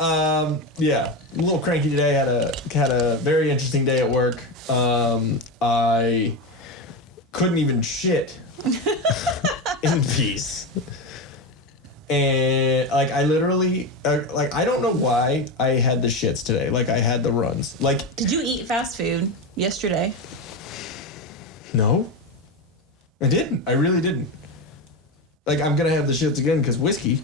Yeah, I'm a little cranky today. Had a very interesting day at work. I couldn't even shit in peace. And like I literally like I don't know why I had the shits today. Like I had the runs. Like, did you eat fast food yesterday? No, I didn't. I really didn't. Like I'm gonna have the shits again because whiskey.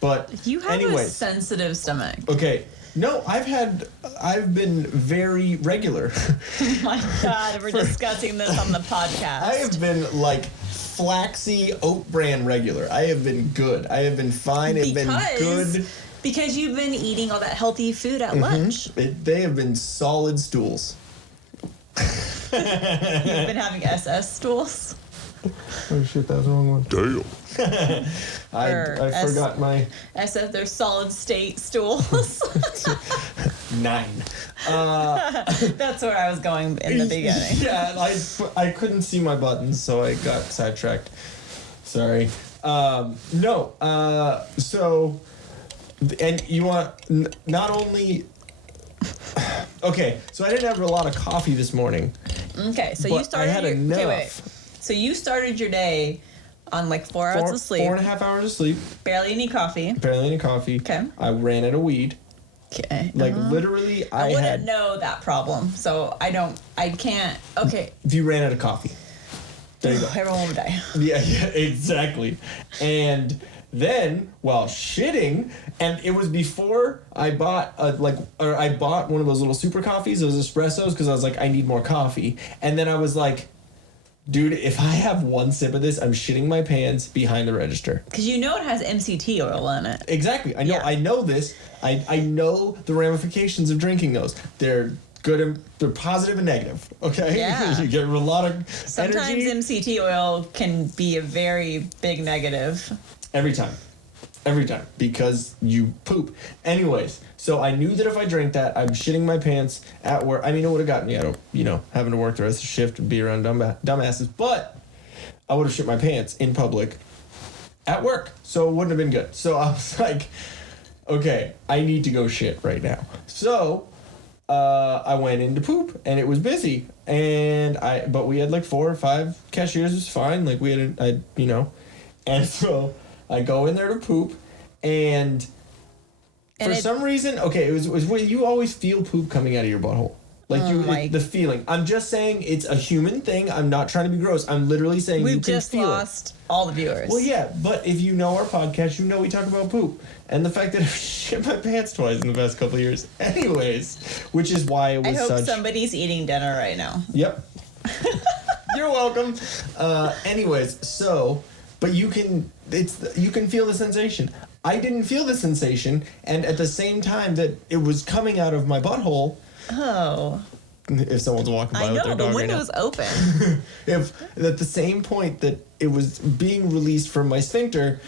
But you have a sensitive stomach. Okay. No, I've been very regular. Oh my God, we're discussing this on the podcast. I have been like flaxy oat bran regular. I have been good. I have been fine. I've been good. Because you've been eating all that healthy food at lunch. They have been solid stools. You've been having SS stools? Oh shit, that was the wrong one. Damn. I forgot my... SF, they're solid state stools. 9. That's where I was going in the beginning. Yeah, I couldn't see my buttons, so I got sidetracked. Sorry. So... And you want... Not only... Okay, so I didn't have a lot of coffee this morning. Okay, so you started... I had enough. Okay, wait. So you started your day on like 4 hours of sleep. 4.5 hours of sleep. Barely any coffee. Okay. I ran out of weed. Okay. Like literally, I wouldn't know that problem, so I can't. Okay. If you ran out of coffee, there you go. Everyone would die. Yeah, exactly. And then while shitting, and it was before I bought I bought one of those little super coffees, those espressos, because I was like, I need more coffee, and then I was like, dude, if I have one sip of this, I'm shitting my pants behind the register. Because you know it has MCT oil in it. Exactly. I know. Yeah. I know this. I know the ramifications of drinking those. They're good and they're positive and negative. Okay. Yeah. You get a lot of sometimes energy. MCT oil can be a very big negative. Every time, because you poop. Anyways, so I knew that if I drank that, I'm shitting my pants at work. I mean, it would have gotten me out of, having to work the rest of the shift and be around dumbasses, but I would have shit my pants in public at work, so it wouldn't have been good. So I was like, okay, I need to go shit right now. So I went in to poop, and it was busy, but we had like 4 or 5 cashiers. It was fine. Like and so I go in there to poop, and for some reason, okay, it was where you always feel poop coming out of your butthole. Like the feeling. I'm just saying it's a human thing. I'm not trying to be gross. I'm literally saying you can feel it. We've just lost all the viewers. Well, yeah, but if you know our podcast, you know we talk about poop. And the fact that I've shit my pants twice in the past couple of years. Anyways, which is why it was I hope somebody's eating dinner right now. Yep. You're welcome. Anyways, so... But you can feel the sensation. I didn't feel the sensation, and at the same time that it was coming out of my butthole. Oh. If someone's walking by with their dog right now. I know, the window's open. If at the same point that it was being released from my sphincter,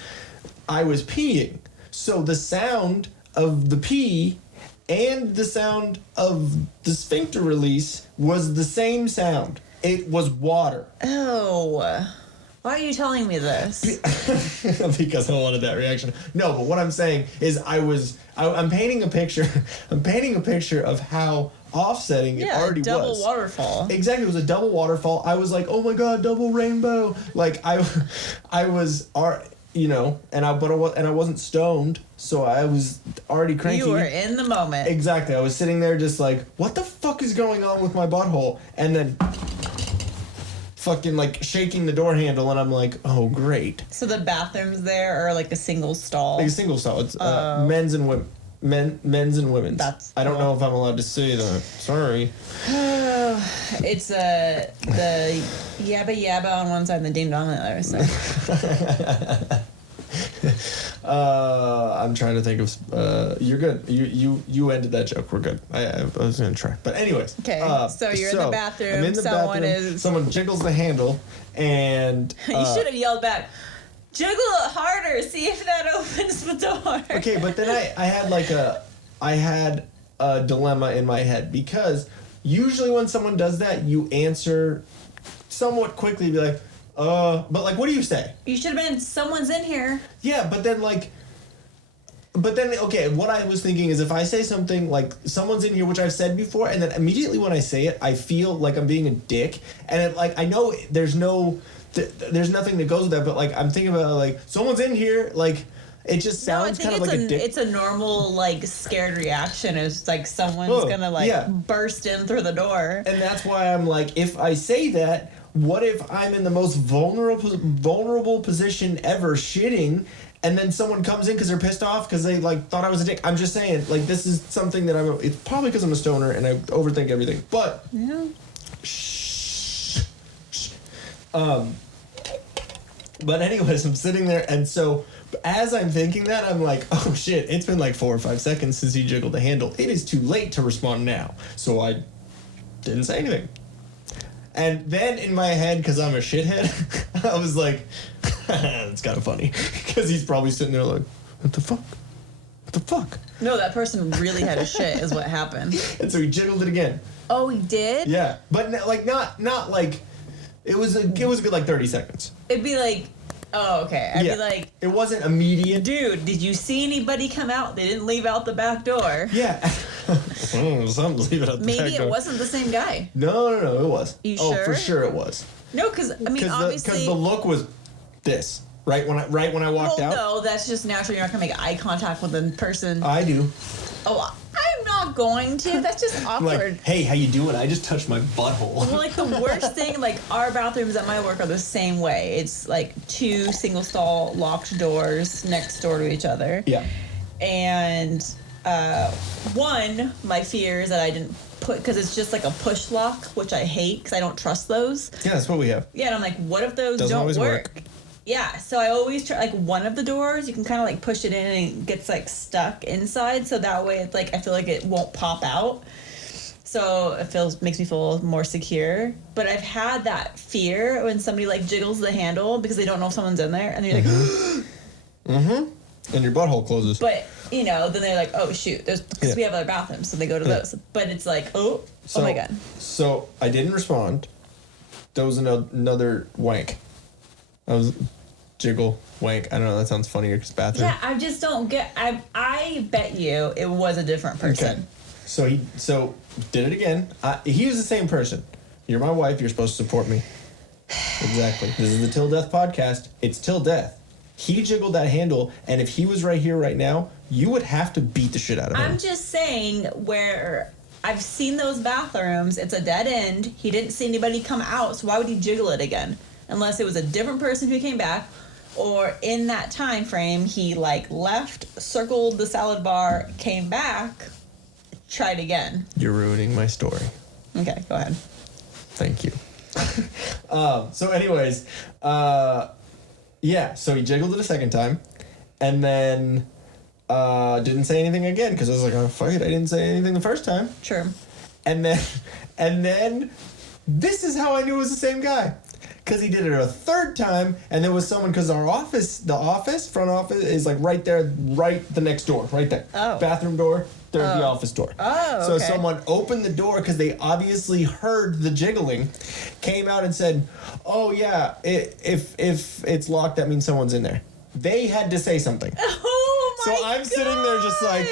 I was peeing. So the sound of the pee and the sound of the sphincter release was the same sound. It was water. Oh. Why are you telling me this? Because I wanted that reaction. No, but what I'm saying is I'm painting a picture. I'm painting a picture of how offsetting it already was. Yeah, double waterfall. Exactly, it was a double waterfall. I was like, oh my god, double rainbow. Like I was, and I wasn't stoned, so I was already cranky. You were in the moment. Exactly, I was sitting there just like, what the fuck is going on with my butthole? And then fucking like shaking the door handle, and I'm like, oh great. So the bathrooms there are like a single stall? Like a single stall. It's men's and women. Men's and women's. That's I don't know if I'm allowed to say that. Sorry. It's the yabba yabba on one side and the ding dong on the other side. I'm trying to think of. You're good. You ended that joke. We're good. I was gonna try, but anyways. Okay. So you're in the bathroom. I'm in the bathroom. Someone jiggles the handle, and you should have yelled back, "Jiggle it harder! See if that opens the door." Okay, but then I had a dilemma in my head, because usually when someone does that, you answer somewhat quickly, be like, but like, what do you say? You should have been, someone's in here. Yeah, but then like But then, okay, what I was thinking is if I say something like someone's in here, which I've said before, and then immediately when I say it, I feel like I'm being a dick, and it, like I know there's nothing that goes with that, but like I'm thinking about like someone's in here, like it just sounds kind of like a dick. It's a normal like scared reaction. It's like someone's gonna like burst in through the door, and that's why I'm like, if I say that, what if I'm in the most vulnerable position ever, shitting? And then someone comes in because they're pissed off because they like thought I was a dick. I'm just saying, like this is something that it's probably because I'm a stoner and I overthink everything. But shh. But anyways, I'm sitting there, and so as I'm thinking that, I'm like, oh shit, it's been like 4 or 5 seconds since he jiggled the handle. It is too late to respond now. So I didn't say anything. And then in my head, because I'm a shithead, I was like, it's kind of funny. Because he's probably sitting there like, what the fuck? What the fuck? No, that person really had a shit is what happened. And so he jiggled it again. Oh, he did? Yeah. But like not like, it was a good like 30 seconds. It'd be like, oh, okay. I'd be like, it wasn't immediate. Dude, did you see anybody come out? They didn't leave out the back door. Yeah. Something's leaving out the back door. Maybe it wasn't the same guy. No, it was. You sure? Oh, for sure it was. No, because I mean, obviously, because the look was this right when I walked out. No, that's just natural. You're not gonna make eye contact with the person. I do. Oh, I'm not going to. That's just awkward. Like, hey, how you doing? I just touched my butthole. Well, like the worst thing, like our bathrooms at my work are the same way. It's like 2 single stall locked doors next door to each other. Yeah. And one, my fear is that I didn't put, because it's just like a push lock, which I hate because I don't trust those. Yeah, that's what we have. Yeah, and I'm like, what if those Doesn't don't always work? Yeah, so I always try, like, one of the doors, you can kind of, like, push it in and it gets, like, stuck inside, so that way it's, like, I feel like it won't pop out. So it makes me feel more secure. But I've had that fear when somebody, like, jiggles the handle because they don't know if someone's in there, and they're like, And your butthole closes. But, you know, then they're like, oh, shoot, because we have other bathrooms, so they go to those. But it's like, oh my God. So I didn't respond. There was another wank. I was jiggle, wank. I don't know, that sounds funnier because bathroom. Yeah, I just don't get, I bet you it was a different person. Okay. So did it again. He was the same person. You're my wife, you're supposed to support me. Exactly. This is the Till Death podcast. It's till death. He jiggled that handle, and if he was right here right now, you would have to beat the shit out of him. I'm just saying, where I've seen those bathrooms, it's a dead end. He didn't see anybody come out, so why would he jiggle it again? Unless it was a different person who came back, or in that time frame, he like left, circled the salad bar, came back, tried again. You're ruining my story. Okay, go ahead. Thank you. So anyways, yeah, so he jiggled it a second time, and then didn't say anything again, because I was like, oh, fuck it, I didn't say anything the first time. Sure. And then, this is how I knew it was the same guy. Because he did it a third time, and there was someone, because our office, front office, is like right there, the next door, right there. Oh. Bathroom door, there's the office door. Oh, So okay. someone opened the door, because they obviously heard the jiggling, came out and said, oh yeah, if it's locked, that means someone's in there. They had to say something. Oh my God. So I'm sitting there just like,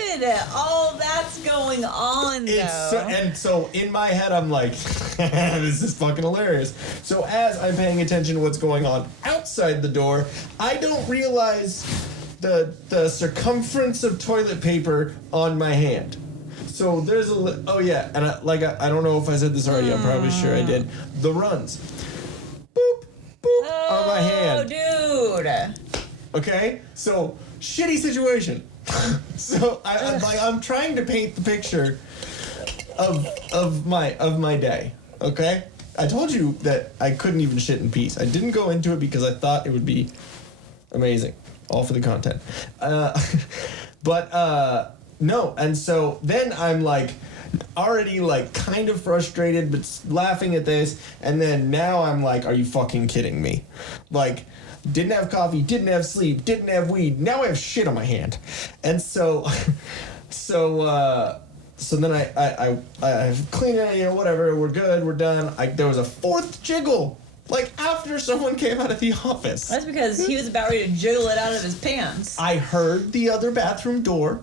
all that's going on, though. and so in my head I'm like, this is fucking hilarious. So as I'm paying attention to what's going on outside the door, I don't realize the circumference of toilet paper on my hand. So there's oh yeah, and I don't know if I said this already. I'm probably sure I did. The runs, boop boop on my hand. Oh, dude. Okay, so shitty situation. So I'm trying to paint the picture of my day. Okay, I told you that I couldn't even shit in peace. I didn't go into it because I thought it would be amazing, all for the content. But no, and so then I'm like already like kind of frustrated, but laughing at this, and then now I'm like, are you fucking kidding me? Like. Didn't have coffee, didn't have sleep, didn't have weed. Now I have shit on my hand, and so then I clean it, whatever. We're good, we're done. There was a fourth jiggle Like, after someone came out of the office. That's because he was about ready to jiggle it out of his pants. I heard the other bathroom door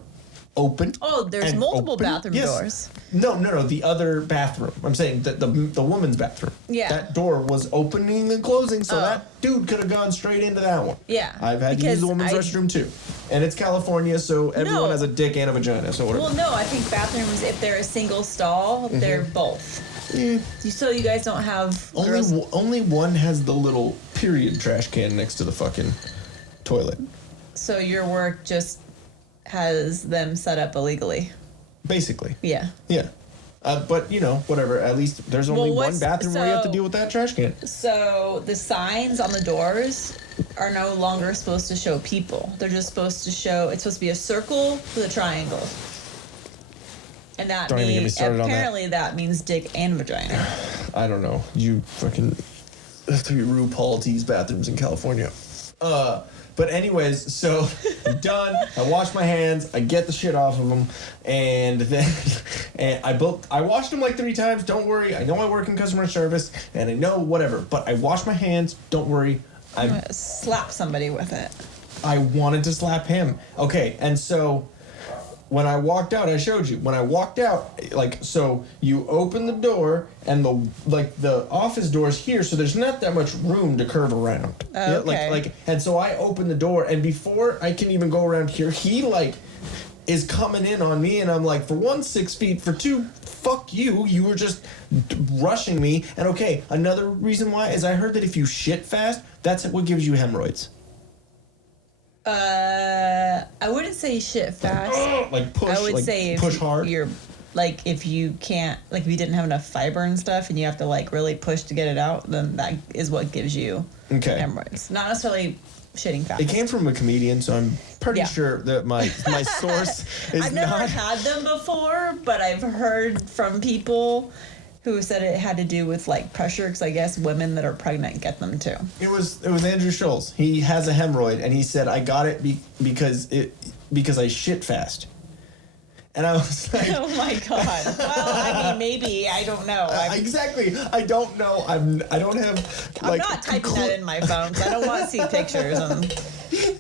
open. Oh, there's multiple bathroom doors. No, the other bathroom. I'm saying the woman's bathroom. Yeah. That door was opening and closing, so that dude could have gone straight into that one. Yeah. I've had to use the woman's restroom too. And it's California, so everyone has a dick and a vagina, so whatever. Well, no, I think bathrooms, if they're a single stall, they're both. Yeah. So you guys don't have Only one has the little period trash can next to the fucking toilet. So your work just has them set up illegally. Basically. Yeah. Yeah. But, whatever. At least there's only one bathroom where you have to deal with that trash can. So the signs on the doors are no longer supposed to show people. They're just supposed to show, it's supposed to be a circle with a triangle. And that Don't even get me started on that. Apparently that means dick and vagina. I don't know. You fucking have to be RuPaul to use bathrooms in California. But anyways, so I'm done. I wash my hands. I get the shit off of them, and then I washed them like 3 times. Don't worry. I know I work in customer service, and I know whatever. But I wash my hands. Don't worry. I'm gonna slap somebody with it. I wanted to slap him. Okay, and so when I walked out, I showed you. When I walked out, so you open the door, and the office door's here, so there's not that much room to curve around. Okay. And so I open the door, and before I can even go around here, he is coming in on me, and I'm like, for one, 6 feet, for two, fuck you. You were just rushing me. And okay, another reason why is I heard that if you shit fast, that's what gives you hemorrhoids. I wouldn't say shit fast. Push. I would say push hard. You're if you can't, if you didn't have enough fiber and stuff, and you have to really push to get it out, then that is what gives you hemorrhoids. Not necessarily shitting fast. It came from a comedian, so I'm pretty sure that my source is I've never had them before, but I've heard from people who said it had to do with pressure, because I guess women that are pregnant get them too. It was Andrew Scholes. He has a hemorrhoid, and he said I got it because I shit fast. And I was like, oh my god. Well, maybe, I don't know. Exactly. I don't know. I don't have. I'm not typing that in my phone because I don't want to see pictures.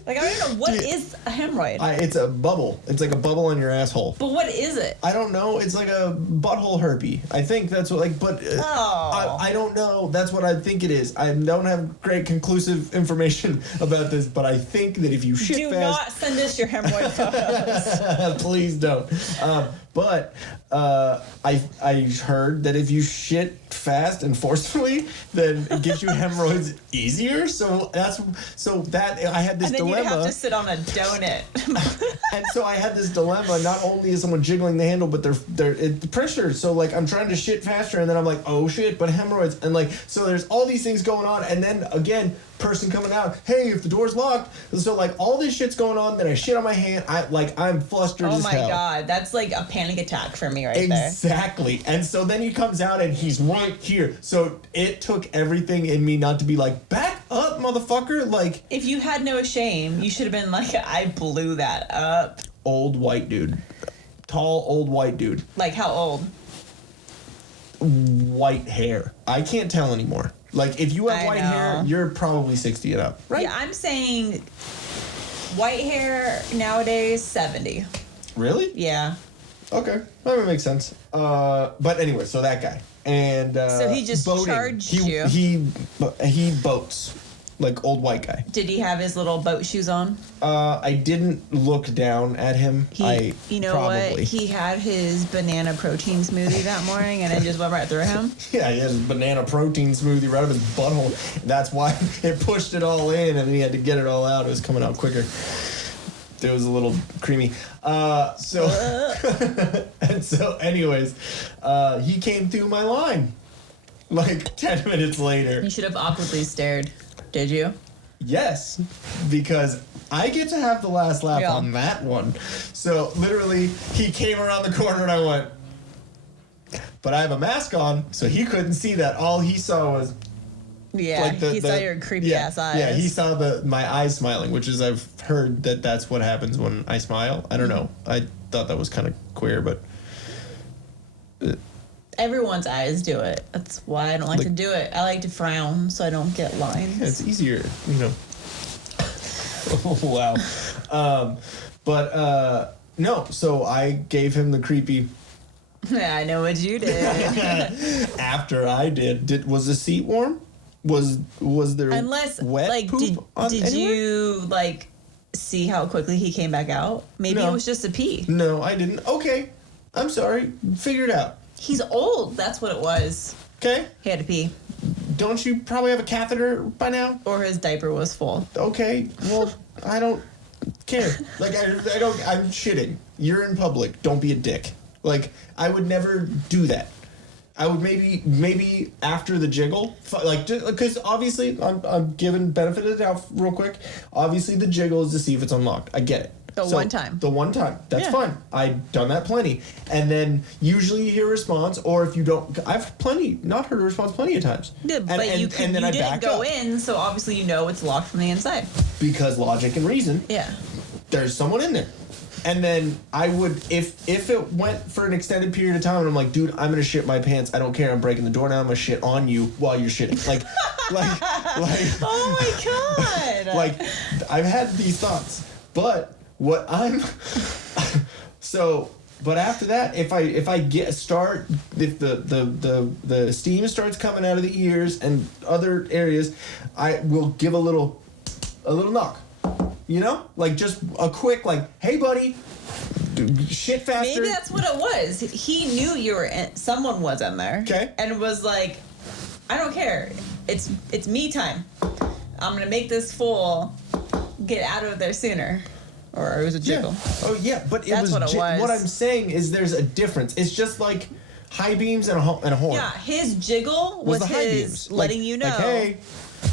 I don't know what is a hemorrhoid. It's a bubble. It's like a bubble on your asshole. But what is it? I don't know. It's like a butthole herpes. I think that's what. I don't know. That's what I think it is. I don't have great conclusive information about this, but I think that if you shit fast, do not send us your hemorrhoid photos. Please don't. But I heard that if you shit fast and forcefully, then it gives you hemorrhoids easier. So I had this and then dilemma. You'd have to sit on a donut. And so I had this dilemma. Not only is someone jiggling the handle, but they're the pressure. So I'm trying to shit faster, and then I'm like, oh shit, but hemorrhoids, and so there's all these things going on, and then again, person coming out, hey, if the door's locked, so all this shit's going on. Then I shit on my hand. I'm flustered as hell. Oh my god, that's like a panic attack for me there. Exactly. And so then he comes out and he's right here. So it took everything in me not to be back up, motherfucker. If you had no shame, you should have been I blew that up. Old white dude. Tall old white dude. How old? White hair. I can't tell anymore. If you have white hair, you're probably 60 and up, right? Yeah, I'm saying white hair nowadays, 70. Really? Yeah. Okay, that makes sense. But anyway, so that guy. And so he just boating. charged you. He boats. Old white guy. Did he have his little boat shoes on? I didn't look down at him. You know what? He had his banana protein smoothie that morning, and it just went right through him. Yeah, he had his banana protein smoothie right up his butthole. That's why it pushed it all in, and he had to get it all out. It was coming out quicker. It was a little creamy. And so anyways, he came through my line 10 minutes later. You should have awkwardly stared. Did you? Yes, because I get to have the last laugh on that one. So literally, he came around the corner and I went, but I have a mask on, so he couldn't see that. All he saw was he saw your creepy ass eyes. Yeah, he saw my eyes smiling, which is I've heard that's what happens when I smile. I don't know. I thought that was kind of queer, but Everyone's eyes do it. That's why I don't like to do it. I like to frown so I don't get lines. Yeah, it's easier, you know. Wow. No, so I gave him the creepy. Yeah, I know what you did. After I did was the seat warm? Was there Unless, wet like, poop did anywhere? you, like, see how quickly he came back out? Maybe No. it was just a pee. No, I didn't. Okay. I'm sorry. Figure it out. He's old. That's what it was. Okay? He had to pee. Don't you probably have a catheter by now? Or his diaper was full. Okay. Well, I don't care. Like, I don't, I'm shitting. You're in public. Don't be a dick. Like, I would never do that. I would maybe after the jiggle, like, because obviously I'm giving benefit of the doubt real quick. Obviously, the jiggle is to see if it's unlocked. I get it. The one time. The one time. That's Yeah. fine. I've done that plenty. And then usually you hear a response, or if you don't, I've not heard a response plenty of times. Yeah, And- but and- you and then I didn't back go up. in, so obviously you know it's locked from the inside. Because logic and reason, Yeah. there's someone in there. And then I would, if it went for an extended period of time, and I'm like, dude, I'm gonna shit my pants. I don't care. I'm breaking the door now. I'm gonna shit on you while you're shitting. Like, Oh my god. like, I've had these thoughts. But what I'm, but after that, if the steam starts coming out of the ears and other areas, I will give a little knock. You know? Like, just a quick, like, hey, buddy, shit faster. Maybe that's what it was. He knew you were in, someone was in there. Okay. And was like, I don't care. It's me time. I'm gonna make this fool get out of there sooner. Or it was a jiggle. Yeah. Oh, yeah, but That's what it was. What I'm saying is there's a difference. It's just like high beams and a horn. Yeah, his jiggle was the high his beams. letting you know. Like, hey,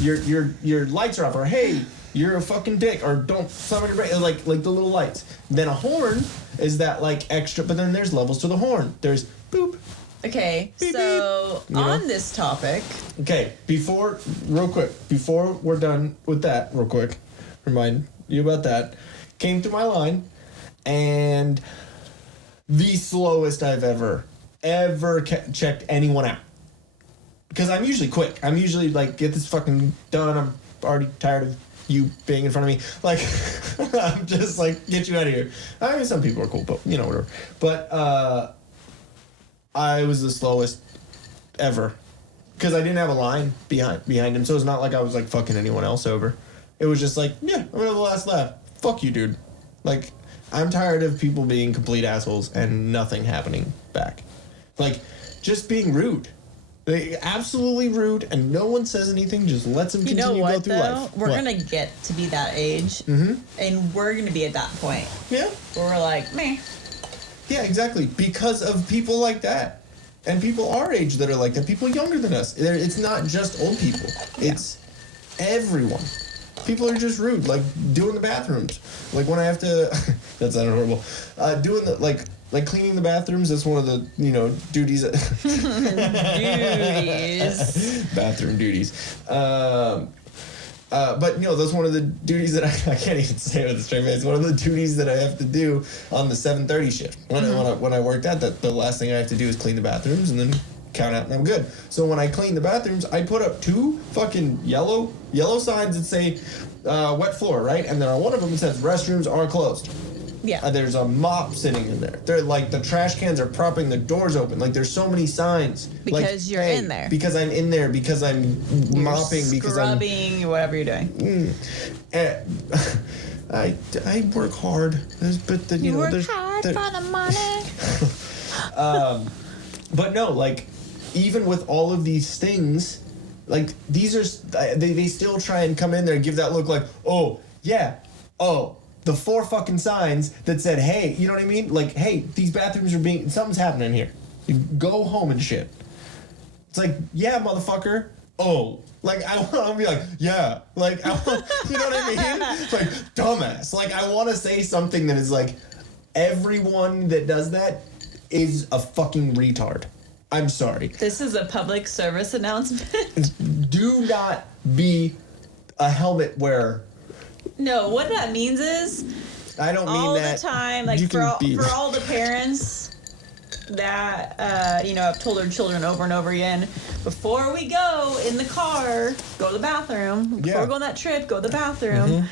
your lights are off, or hey, you're a fucking dick, or don't summon your brain, like the little lights. Then a horn is that like extra, but then there's levels to the horn. There's boop. Okay, Beep, so beep. You on know? this topic, Okay, before we're done with that, real quick, remind you about that. Came through my line, and the slowest I've ever checked anyone out. Because I'm usually quick. I'm usually like, get this fucking done. I'm already tired of you being in front of me. Like, I'm just like, get you out of here. I mean, some people are cool, but you know, whatever. But I was the slowest ever. Because I didn't have a line behind him, so it's not like I was like fucking anyone else over. It was just like, yeah, I'm gonna have the last laugh. Fuck you, dude. Like, I'm tired of people being complete assholes and nothing happening back. Like, just being rude. They absolutely rude, and no one says anything. Just lets them you continue know to go what through though? life. We're What? gonna get to be that age, and we're gonna be at that point Yeah, where we're like, meh. yeah, exactly. Because of people like that, and people our age that are like that. People younger than us. It's not just old people. It's everyone. People are just rude, like doing the bathrooms. Like when I have to, that sounded horrible. Doing the like cleaning the bathrooms. That's one of the duties. Duties. Bathroom duties. But that's one of the duties that I can't even say it with a straight face. One of the duties that I have to do on the 7:30 shift. When I worked out, the last thing I have to do is clean the bathrooms and then count out and I'm good. So when I clean the bathrooms, I put up 2 fucking yellow signs that say wet floor, right? And then on one of them it says restrooms are closed. Yeah. There's a mop sitting in there. They're like the trash cans are propping the doors open. Like there's so many signs. Because like, you're hey, in there. because I'm in there. Because I'm mopping. Because I'm scrubbing, whatever you're doing. I work hard, but You work there's hard for the money. But no, like, even with all of these things, like, these are, they still try and come in there and give that look like, oh, yeah, oh, the 4 fucking signs that said, hey, you know what I mean? Like, hey, these bathrooms are something's happening here. You go home and shit. It's like, yeah, motherfucker. Oh. Like, I want to be like, yeah. Like, I want, you know what I mean? It's like, dumbass. Like, I want to say something that is like, everyone that does that is a fucking retard. I'm sorry. This is a public service announcement. Do not be a helmet wearer. No, what that means is I don't mean all that. the time, like you for can be- all the parents that, I've told our children over and over again, before we go in the car, go to the bathroom. Before we go on that trip, go to the bathroom. Mm-hmm.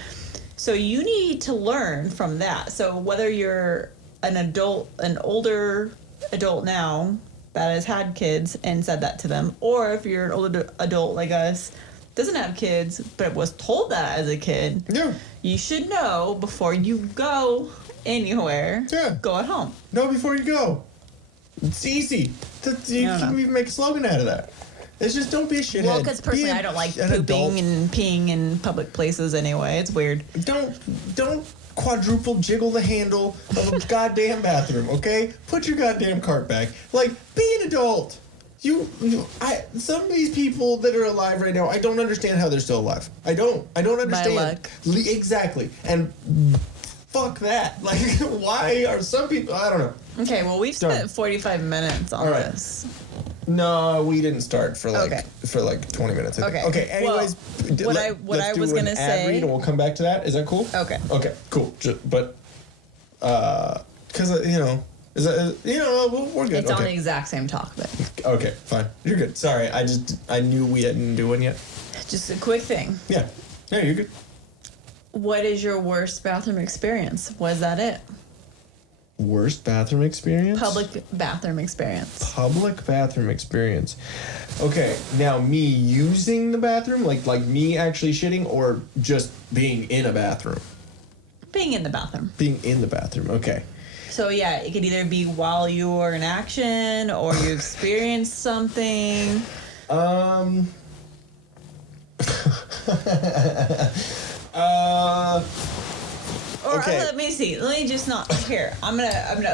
So you need to learn from that. So whether you're an older adult now that has had kids and said that to them, or if you're an older adult like us, doesn't have kids, but was told that as a kid, you should know before you go anywhere, go at home. Know before you go. It's easy. You can even make a slogan out of that. It's just don't be a shithead. Well, because personally, I don't like pooping and peeing in public places anyway. It's weird. Don't quadruple jiggle the handle of a goddamn bathroom, okay? Put your goddamn cart back. Like, be an adult. Some of these people that are alive right now, I don't understand how they're still alive. I don't understand. My luck. Exactly. And fuck that. Like, why are some people? I don't know. Okay, well, we've spent 45 minutes on this. No, we didn't start for like 20 minutes. Okay. Anyways, what I was gonna say, read and we'll come back to that. Is that cool? Okay. Okay. Cool. But because we're good. it's on the exact same topic. Okay, fine. You're good. Sorry, I knew we didn't do one yet. Just a quick thing. Yeah, you're good. What is your worst bathroom experience? Was that it? Worst bathroom experience? Public bathroom experience. Public bathroom experience. Okay, now me using the bathroom, like me actually shitting, or just being in a bathroom? Being in the bathroom. Being in the bathroom, okay. So yeah, it could either be while you were in action or you experienced something. Or okay. let me see. Let me just not here. I'm gonna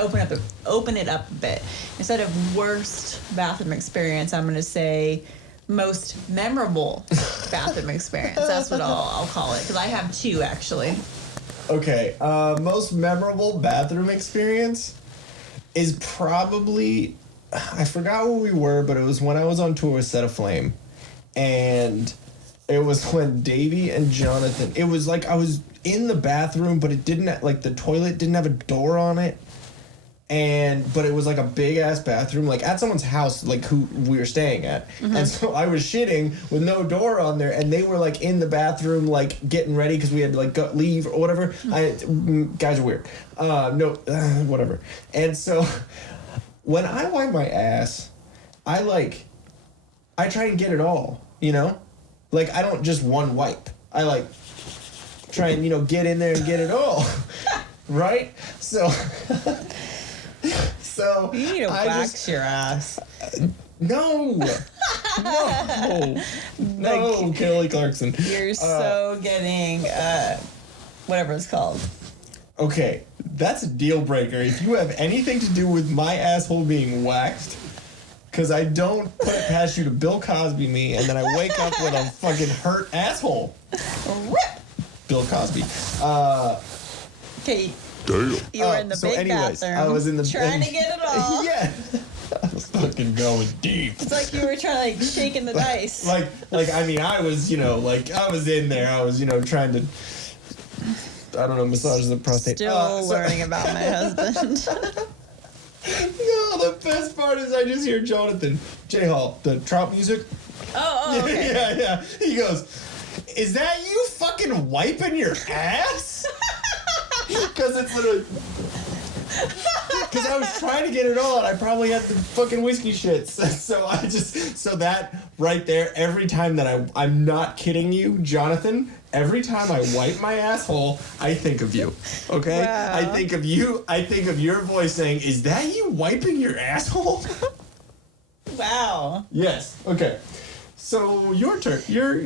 open it up a bit. Instead of worst bathroom experience, I'm gonna say most memorable bathroom experience. That's what I'll call it, because I have two actually. Okay, most memorable bathroom experience is probably, I forgot where we were, but it was when I was on tour with Set Aflame, and it was when Davey and Jonathan, it was like I was in the bathroom, but it didn't, like the toilet didn't have a door on it, but it was like a big ass bathroom, like at someone's house, like who we were staying at. Mm-hmm. And so I was shitting with no door on there, and they were like in the bathroom, like getting ready because we had to like leave or whatever. Mm-hmm. Guys are weird. Whatever. And so when I wipe my ass, I try and get it all, Like, I don't just one wipe. I like try and, get in there and get it all. Right? So you need to wax your ass. No, Kelly Clarkson. You're so getting whatever it's called. Okay, that's a deal breaker. If you have anything to do with my asshole being waxed, because I don't put it past you to Bill Cosby me, and then I wake up with a fucking hurt asshole. Rip. Bill Cosby. Okay. Damn. You were in the big bathroom. I was in the trying to get it all. Yeah. I was fucking going deep. It's like you were trying to shaking the dice. I was, I was in there. I was, trying to, I don't know, massage the prostate. Still learning about my husband. No, the best part is I just hear Jonathan J Hall, the Trout music. Oh, okay. Yeah. He goes, "Is that you fucking wiping your ass?" Because it's literally. Because I was trying to get it all, and I probably had the fucking whiskey shits. So that right there, every time that I'm not kidding you, Jonathan, every time I wipe my asshole, I think of you. Okay? Wow. I think of you. I think of your voice saying, "Is that you wiping your asshole?" Wow. Yes. Okay. So your turn. You're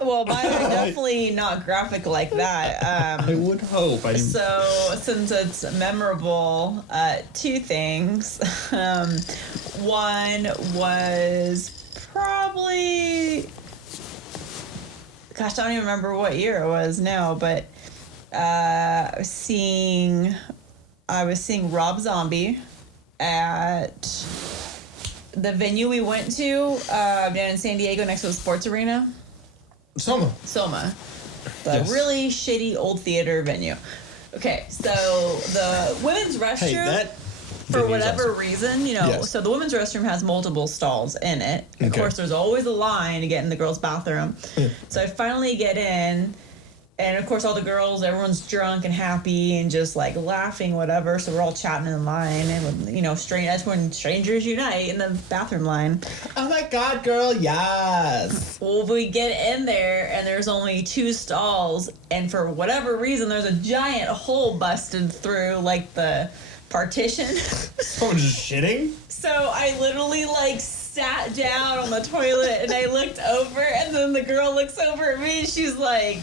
Well, mine are definitely not graphic like that. I would hope. So, since it's memorable, two things. One was probably, gosh, I don't even remember what year it was now, but I was seeing Rob Zombie at the venue we went to down in San Diego next to the sports arena. Soma. The really shitty old theater venue. Okay, so the women's restroom. Hey, for Venue's whatever awesome. reason, you know, Yes. so the women's restroom has multiple stalls in it. Of Okay. course, there's always a line to get in the girls' bathroom. So I finally get in, and of course, all the girls, everyone's drunk and happy and just like laughing, whatever. So we're all chatting in line, and you know, that's when strangers unite in the bathroom line. Oh my God, girl, yes. Well, we get in there, and there's only 2 stalls, and for whatever reason, there's a giant hole busted through like the partition. Someone just shitting? So I literally like sat down on the toilet and I looked over, and then the girl looks over at me and she's like,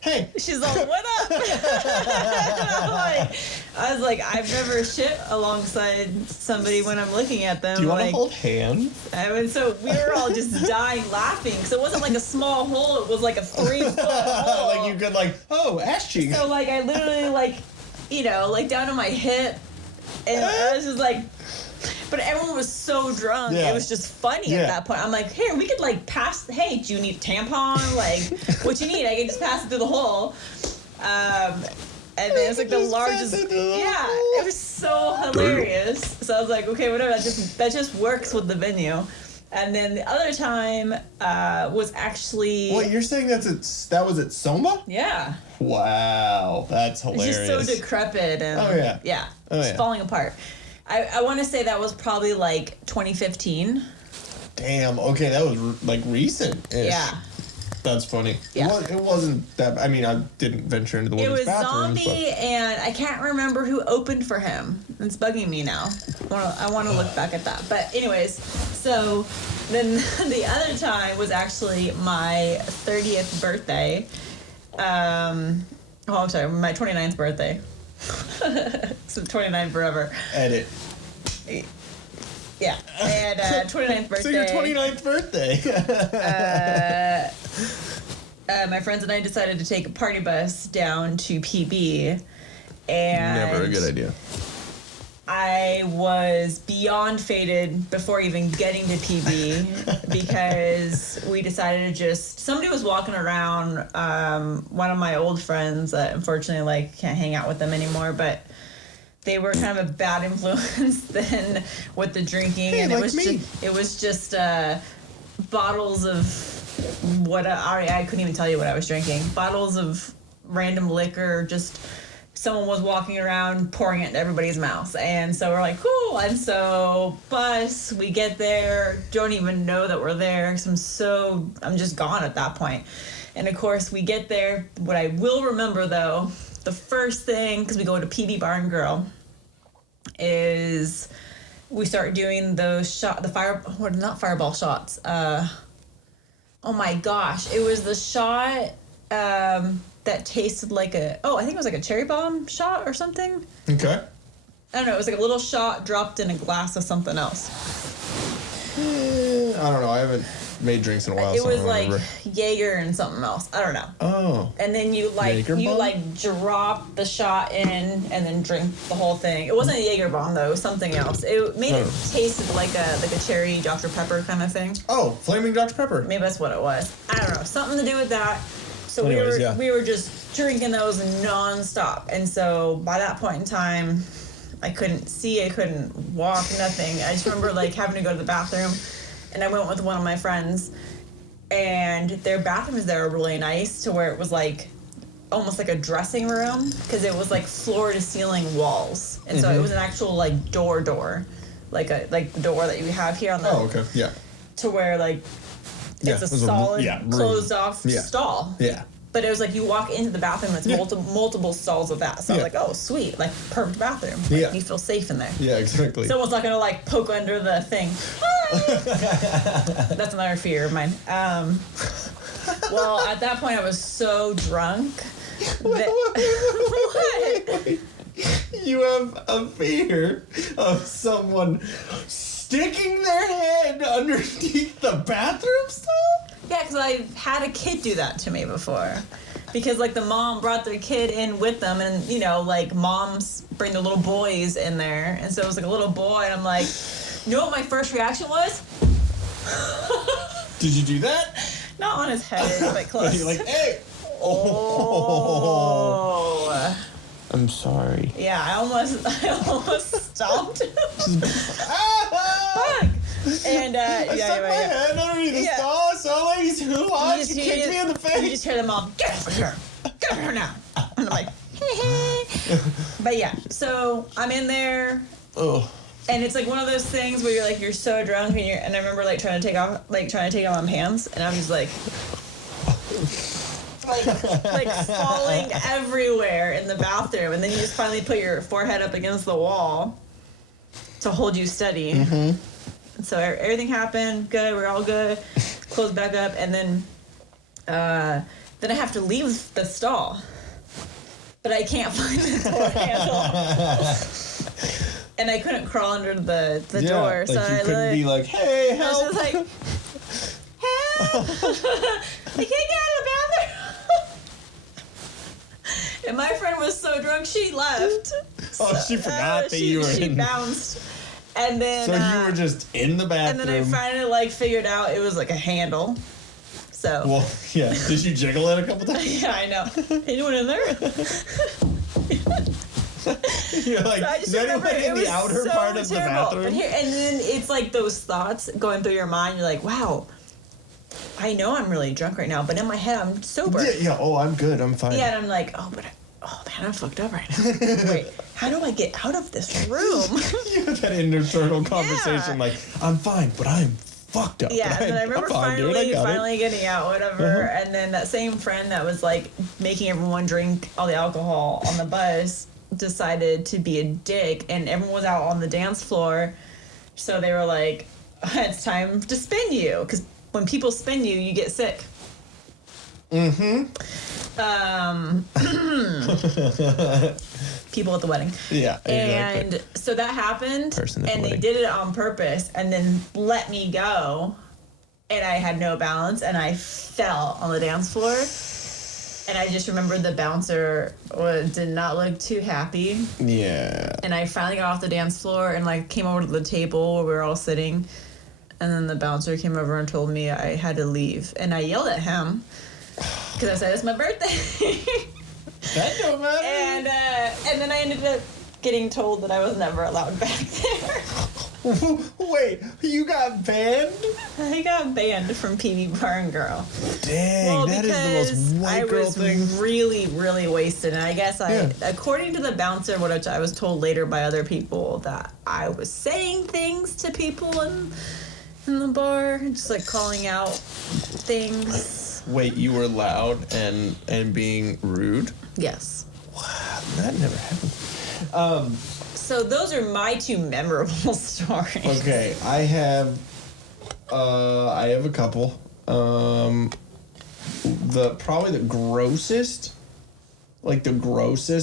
Hey. she's all, what up? And I was like, I've never shit alongside somebody when I'm looking at them. Do you want to like, hold hands? I mean, so we were all just dying laughing. So it wasn't like a small hole, it was like a 3-foot hole. Like you could ass cheek. So like I literally like, you know, like down to my hip, and I was just like, but everyone was so drunk. Yeah. It was just funny Yeah. at that point. I'm like, here, we could like pass. Hey, do you need a tampon? Like, what you need? I can just pass it through the hole. And then it was like the Just pass largest. it through the Yeah, hole. it was so hilarious. So I was like, okay, whatever. That just works with the venue. And then the other time was actually. What, you're saying that was at Soma? Yeah. Wow, that's It's hilarious. just so decrepit and Oh, yeah. yeah, Oh, it's yeah. falling apart. I want to say that was probably like 2015. Damn, okay, that was like recent. Yeah, That's funny. Yeah. It wasn't that, I mean, I didn't venture into the it women's was bathrooms, Zombie, and I can't remember who opened for him. It's bugging me now. I want to look back at that. But anyways, so then the other time was actually my 30th birthday. I'm sorry, my 29th birthday. So 29 forever. Edit. Yeah, and 29th birthday. So your 29th birthday. My friends and I decided to take a party bus down to PB, and Never a good idea. I was beyond faded before even getting to PB because we decided to somebody was walking around, one of my old friends that unfortunately like can't hang out with them anymore, but they were kind of a bad influence then with the drinking. Hey, And like it was me. it was just bottles of what I couldn't even tell you what I was drinking. Bottles of random liquor, just someone was walking around pouring it into everybody's mouth. And so we're like, cool. And so we get there, don't even know that we're there because I'm just gone at that point. And of course we get there. What I will remember though, the first thing, because we go to PB Bar and Grill, is we start doing those not fireball shots. Oh my gosh, it was the shot that tasted like I think it was like a cherry bomb shot or something. Okay. I don't know, it was like a little shot dropped in a glass of something else. I don't know, I haven't made drinks in a while, It so I was don't like remember. Jaeger and something else. I don't know. Oh. And then you Jaeger bomb? drop the shot in and then drink the whole thing. It wasn't a Jaeger bomb though, it was something else. It made it tasted like a cherry Dr. Pepper kind of thing. Oh, Flaming Dr. Pepper. Maybe that's what it was. I don't know. Something to do with that. So Anyways, yeah. we were just drinking those nonstop. And so by that point in time, I couldn't see, I couldn't walk, nothing. I just remember like having to go to the bathroom, and I went with one of my friends, and their bathrooms there are really nice to where it was like almost like a dressing room because it was like floor to ceiling walls. And so it was an actual like door, like the door that you have here on the Oh, okay. Yeah. to where like Yeah, it's it a was solid room. closed off Yeah. stall. Yeah. But it was like you walk into the bathroom, it's Yeah. multiple stalls of that. So I Yeah. was like, oh, sweet, like perfect bathroom. Like, Yeah. you feel safe in there. Yeah, exactly. Someone's not gonna like poke under the thing. That's another fear of mine. Well, at that point, I was so drunk. Wait. You have a fear of someone sticking their head underneath the bathroom stall? Yeah, because I've had a kid do that to me before. Because, like, the mom brought their kid in with them, and, you know, like, moms bring their little boys in there. And so it was like a little boy, and I'm like, you know what my first reaction was? Did you do that? Not on his head, but close. You're like, hey! Oh. I'm sorry. Yeah, I almost stopped. Ah! Fuck. And I stuck my head underneath the stall. So like he's who? She kicked me in the You face. just hear them all, get over here. Get over here now. And I'm like, but yeah, so I'm in there. Oh. And it's like one of those things where you're so drunk and I remember like trying to take off my pants and I was like falling everywhere in the bathroom, and then you just finally put your forehead up against the wall to hold you steady. Mm-hmm. So everything happened good. We're all good. Closed back up, and then I have to leave the stall, but I can't find the door handle. And I couldn't crawl under the door, so you couldn't be like, "Hey, help!" I was just like, "Help! I can't get out of the bathroom." And my friend was so drunk she left. Oh, she forgot that you were She in. bounced, and then So you were just in the bathroom. and then I finally figured out it was like a handle. So Well, yeah. Did you jiggle it a couple times? yeah, I know. Anyone in there? You're like, So I is just anyone remember in it the was outer so part of the terrible. bathroom? And then it's like those thoughts going through your mind. You're like, wow, I know I'm really drunk right now, but in my head I'm sober. Yeah. Oh, I'm good. I'm fine. Yeah, and I'm like, oh man, I'm fucked up right now. Wait, how do I get out of this room? You have that internal conversation, Yeah. like, I'm fine, but I'm fucked up. Yeah, But and then I I'm remember fine, dude. I got it. finally getting out, whatever. And then that same friend that was like making everyone drink all the alcohol on the bus decided to be a dick, and everyone was out on the dance floor. So they were like, it's time to spin you, because when people spin you, you get sick. Mm-hmm. People at the wedding. Yeah, exactly. And so that happened, Person at the and they wedding. did it on purpose, and then let me go, and I had no balance, and I fell on the dance floor, and I just remember the bouncer did not look too happy, Yeah. and I finally got off the dance floor and like came over to the table where we were all sitting, and then the bouncer came over and told me I had to leave, and I yelled at him because I said it's my birthday. That don't matter. And then I ended up getting told that I was never allowed back there. Wait, you got banned? I got banned from PB Bar and Girl. Dang, that is the most white girl thing. I was really, really wasted. And I guess according to the bouncer, which I was told later by other people, that I was saying things to people in the bar, just like calling out things. Wait, you were loud and being rude? Yes. Wow, that never happened. So those are my two memorable stories. Okay, I have a couple. Probably the grossest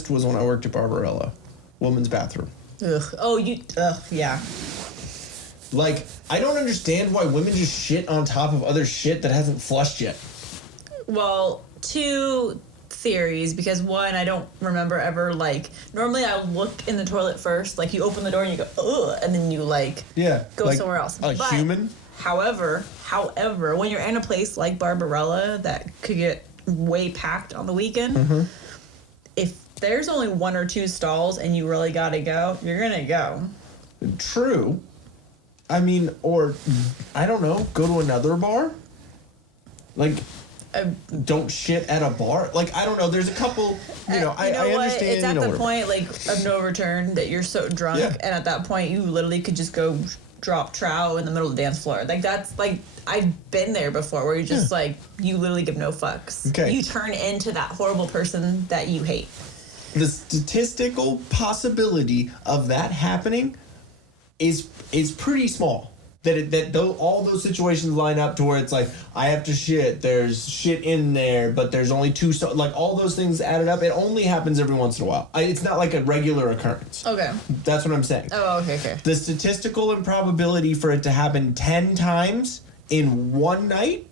was when I worked at Barbarella, women's bathroom. Ugh. Yeah. Like, I don't understand why women just shit on top of other shit that hasn't flushed yet. Well, two theories, because one, I don't remember ever, like, normally I look in the toilet first, like you open the door and you go, ugh, and then you go like somewhere else. A human? However, when you're in a place like Barbarella that could get way packed on the weekend, if there's only one or two stalls and you really gotta go, you're gonna go. True. I mean, or, I don't know, go to another bar? Like, don't shit at a bar? Like, I don't know, there's a couple, I understand. It's at the point, like, of no return that you're so drunk, and at that point, you literally could just go drop trow in the middle of the dance floor. Like, that's, like, I've been there before, where you're just, like, you literally give no fucks. Okay. You turn into that horrible person that you hate. The statistical possibility of that happening is pretty small. All those situations line up to where it's like, I have to shit, there's shit in there, but there's only two, like, all those things added up. It only happens every once in a while. It's not like a regular occurrence. Okay. That's what I'm saying. Oh, okay. The statistical improbability for it to happen 10 times in one night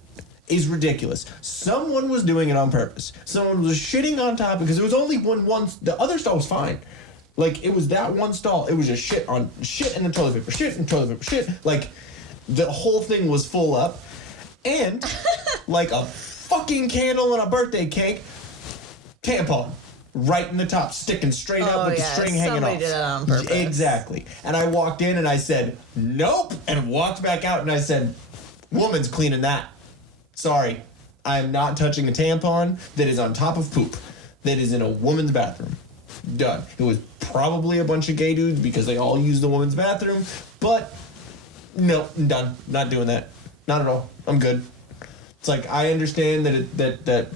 is ridiculous. Someone was doing it on purpose. Someone was shitting on top, because it was only one, the other stall was fine. Like, it was that one stall. It was just shit and the toilet paper, shit and toilet paper, shit. Like, the whole thing was full up. And, like a fucking candle and a birthday cake, tampon. right in the top, sticking straight up Oh, with yeah, the string hanging somebody off. did that on purpose. Exactly. And I walked in and I said, nope, and walked back out and I said, woman's cleaning that. Sorry, I'm not touching a tampon that is on top of poop that is in a woman's bathroom. Done. It was probably a bunch of gay dudes because they all use the woman's bathroom, but no, I'm done. Not doing that. Not at all. I'm good. It's like, I understand that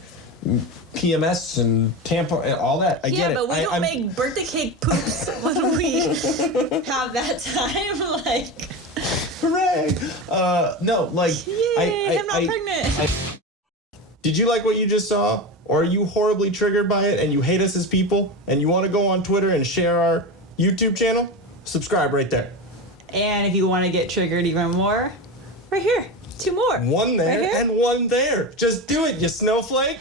PMS and tampon and all that. I get it. Yeah, but we don't make birthday cake poops when we have that time. Like, hooray! No, like, yay, I'm not pregnant. Did you like what you just saw? Or are you horribly triggered by it and you hate us as people and you want to go on Twitter and share our YouTube channel? Subscribe right there. And if you want to get triggered even more, right here, 2 more. One there Right here. and one there. Just do it, you snowflake.